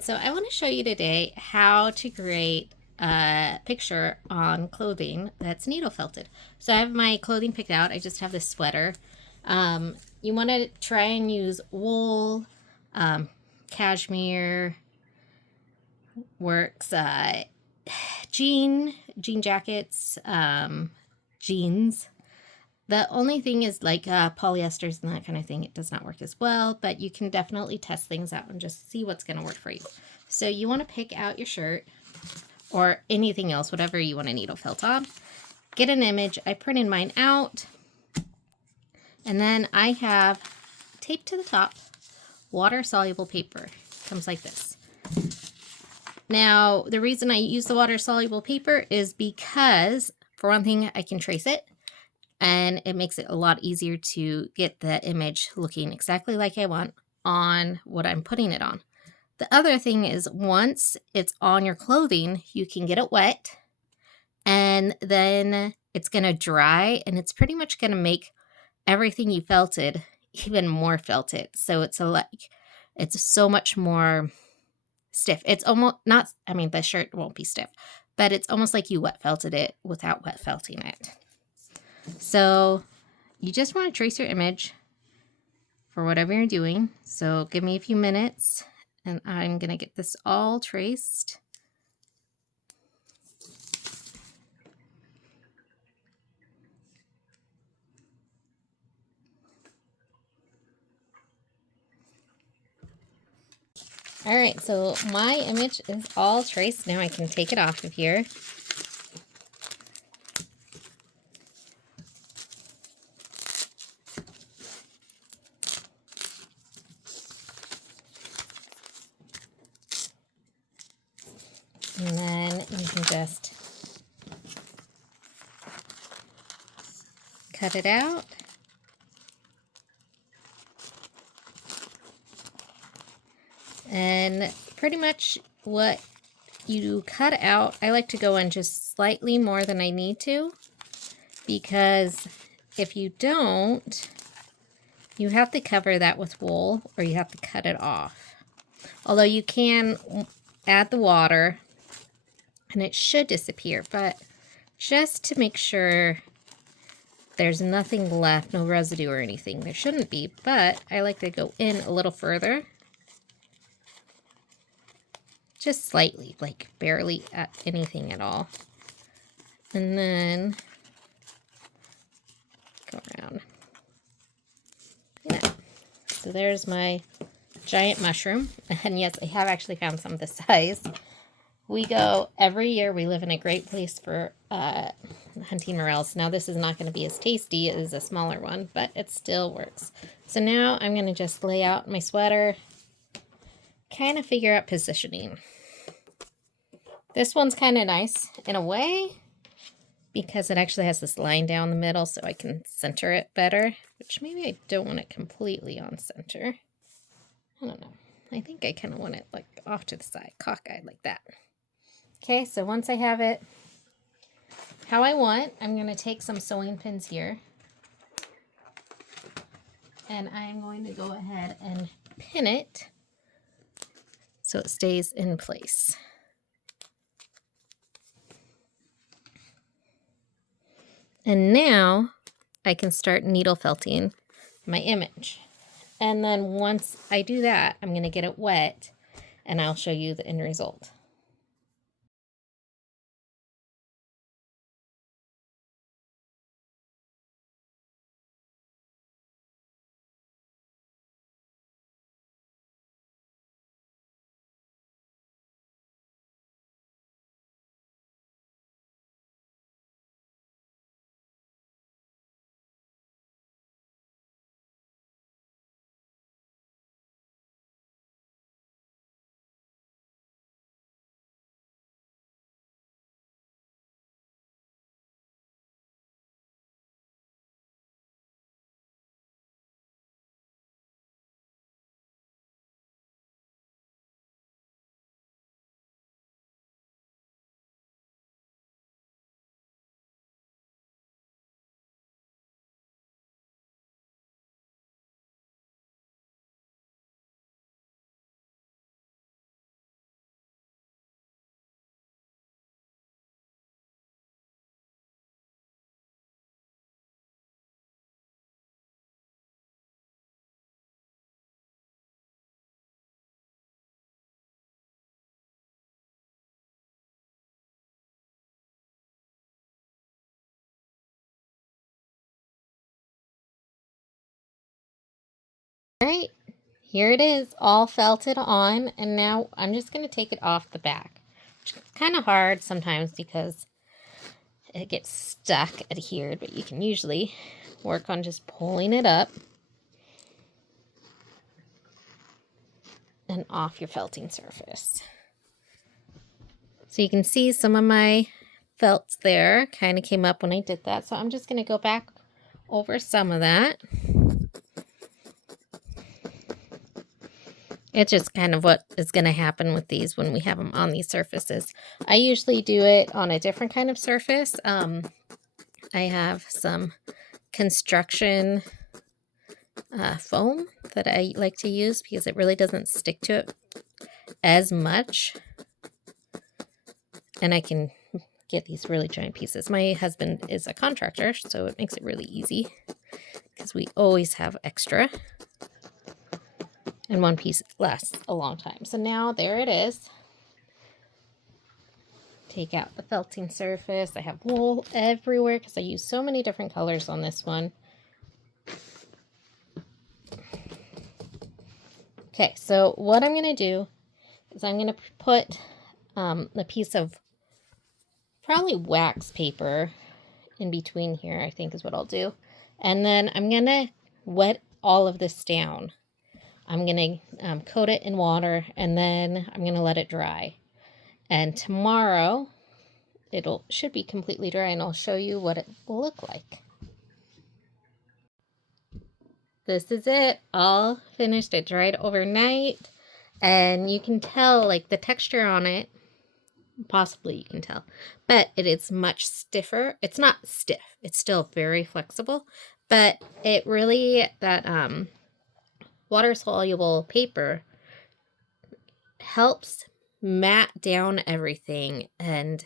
everyone. So I want to show you today how to create a picture on clothing that's needle felted. So I have my clothing picked out. I just have this sweater. You want to try and use wool, cashmere works, jean jackets, jeans. The only thing is like polyesters and that kind of thing, it does not work as well, but you can definitely test things out and just see what's going to work for you. So you want to pick out your shirt or anything else, whatever you want to needle felt on. Get an image. I printed mine out. And then I have taped to the top water-soluble paper. Comes like this. Now, the reason I use the water-soluble paper is because, for one thing, I can trace it. And it makes it a lot easier to get the image looking exactly like I want on what I'm putting it on. The other thing is once it's on your clothing, you can get it wet and then it's going to dry and it's pretty much going to make everything you felted even more felted. So it's it's so much more stiff. It's almost not, I mean, the shirt won't be stiff, but it's almost like you wet felted it without wet felting it. So you just want to trace your image for whatever you're doing. So give me a few minutes and I'm going to get this all traced. All right, so my image is all traced. Now I can take it off of here. And then you can just cut it out. And pretty much what you cut out, I like to go in just slightly more than I need to, because if you don't, you have to cover that with wool or you have to cut it off. Although you can add the water and it should disappear, but just to make sure there's nothing left, no residue or anything. There shouldn't be, but I like to go in a little further. Just slightly, like barely at anything at all. And then go around. Yeah. So there's my giant mushroom. And yes, I have actually found some this size. We go every year. We live in a great place for hunting morels. Now this is not going to be as tasty as a smaller one, but it still works. So now I'm going to just lay out my sweater, kind of figure out positioning. This one's kind of nice in a way because it actually has this line down the middle so I can center it better, which maybe I don't want it completely on center. I don't know. I think I kind of want it like off to the side, cockeyed like that. Okay, so once I have it how I want, I'm going to take some sewing pins here and I'm going to go ahead and pin it so it stays in place. And now I can start needle felting my image. And then once I do that, I'm going to get it wet and I'll show you the end result. All right, here it is, all felted on, and now I'm just going to take it off the back. It's kind of hard sometimes because it gets stuck, adhered, but you can usually work on just pulling it up and off your felting surface. So you can see some of my felts there kind of came up when I did that. So I'm just going to go back over some of that. It's just kind of what is going to happen with these when we have them on these surfaces. I usually do it on a different kind of surface. I have some construction foam that I like to use because it really doesn't stick to it as much. And I can get these really giant pieces. My husband is a contractor, so it makes it really easy because we always have extra. And one piece lasts a long time. So now there it is. Take out the felting surface. I have wool everywhere because I use so many different colors on this one. Okay, so what I'm going to do is I'm going to put a piece of probably wax paper in between here, I think is what I'll do. And then I'm going to wet all of this down. I'm going to coat it in water, and then I'm going to let it dry. And tomorrow, should be completely dry, and I'll show you what it will look like. This is it, all finished. It dried overnight, and you can tell, like, the texture on it, possibly you can tell, but it is much stiffer. It's not stiff. It's still very flexible, but it really, that water-soluble paper helps mat down everything, and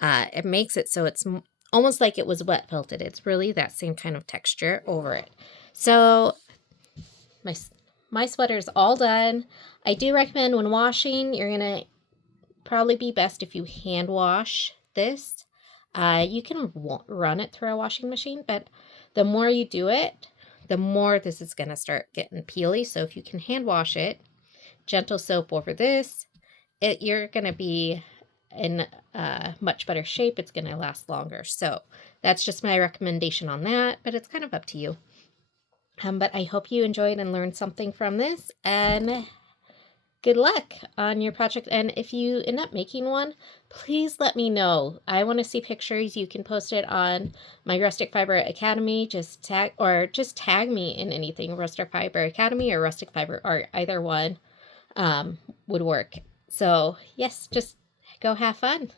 it makes it so it's almost like it was wet felted. It's really that same kind of texture over it. So my sweater's all done. I do recommend when washing, you're gonna probably be best if you hand wash this. You can run it through a washing machine, but the more you do it, the more this is going to start getting peely. So if you can hand wash it, gentle soap over this, you're going to be in much better shape. It's going to last longer. So that's just my recommendation on that, but it's kind of up to you. But I hope you enjoyed and learned something from this, and good luck on your project. And if you end up making one, please let me know. I want to see pictures. You can post it on my Rustic Fiber Academy. Just tag me in anything, Rustic Fiber Academy or Rustic Fiber Art. Either one would work. So yes, just go have fun.